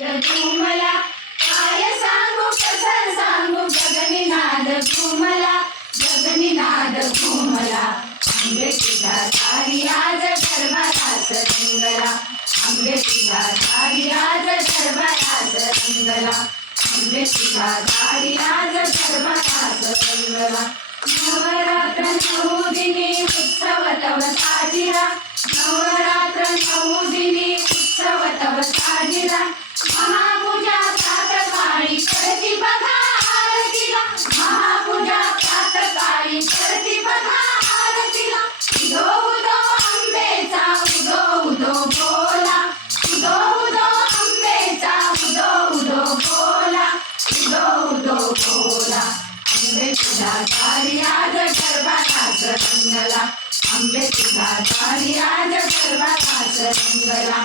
घुमला काय सांगू कसं सांगू गगनीनाद घुमला गगनीनाद घुमला आंबे तुझा दारी आज दरबारास रंगला आंबे तुझा दारी आज दरबारास रंगला आंबे तुझा दारी आज दरबारास रंगला नवरात्र नऊ दिनी उत्सव तव साजिरा नवरात्र नऊ दिनी उत्सव तव साजिरा महापूजा प्रातकाळी करती बघा आरतीला महापूजा प्रातकाळी करती बघा आरतीला उदो उदो आंबेचा उदो उदो बोला उदो उदो आंबेचा उदो उदो बोला उदो उदो बोला आंबे तुझा दारी आज दरबारास रंगला आंबे तुझा दारी आज दरबारास रंगला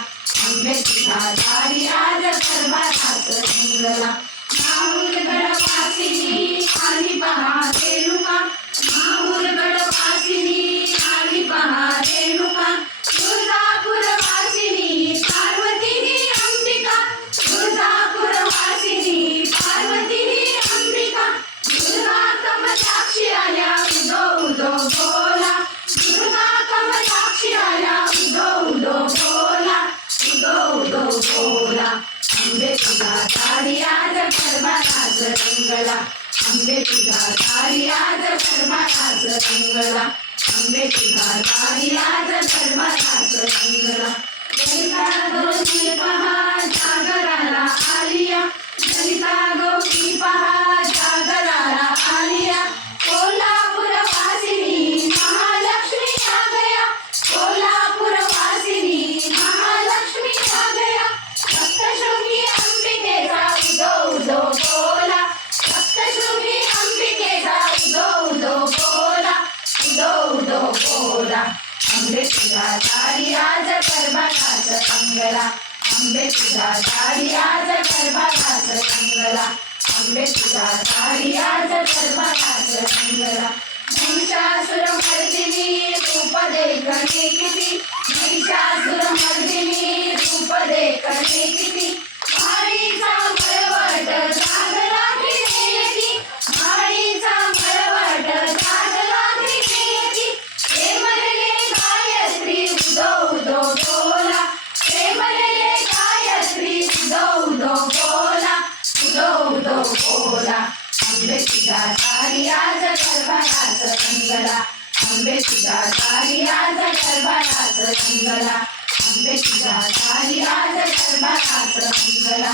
आंबे तुझा दारी आज दरबारास रंगला माहूर गडवासिनी आली पहा रेणुका माहूर गडवासिनी आली पहा रेणुका तुळजापूर वासिनी पार्वतीनी अंबिका तुळजापूर वासिनी पार्वतीनी अंबिका दुर्गा कमलाक्षी आल्या उदो उदो बोला दुर्गा कमलाक्षी आल्या उदो उदो बोला उदो उदो बोला आंबे तुझा दारी आज दरबारास रंगला आंबे तुझा दारी आज दरबारास रंगला आंबे तुझा दारी आज दरबारास रंगला ललिता गौरी पहा जागराला आलिया ललिता गौरी पहा जागराला आलिया कोल्हापूर वासिनी महालक्ष्मी आ गया कोल्हापूर वासिनी महालक्ष्मी आ गया सप्तशृंगी अंबिकेचा उदो उदो बोला सप्तशृंगी अंबिकेचा उदो उदो बोला उदो उदो बोला आंबे तुझा दारी आज दरबारास रंगला आंबे तुझा दारी आज दरबारास रंगला आंबे तुझा दारी आज दरबारास रंगला महिषासुरमर्दिनी रूप देखणे किती महिषासुरमर्दिनी रूप देखणे किती माळीचा मळवट जागला त्रिनेयती माळीचा मळवट जागला त्रिनेयती प्रेमलेले गायत्री उदो उदो बोला प्रेमलेले गायत्री उदो उदो बोला उदो उदो बोला आंबे तुझा दारी आज दरबारास रंगला आंबे तुझा दारी आज दरबारास रंगला आंबे तुझा दारी आज दरबारास रंगला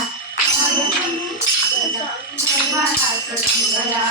दरबारास रंगला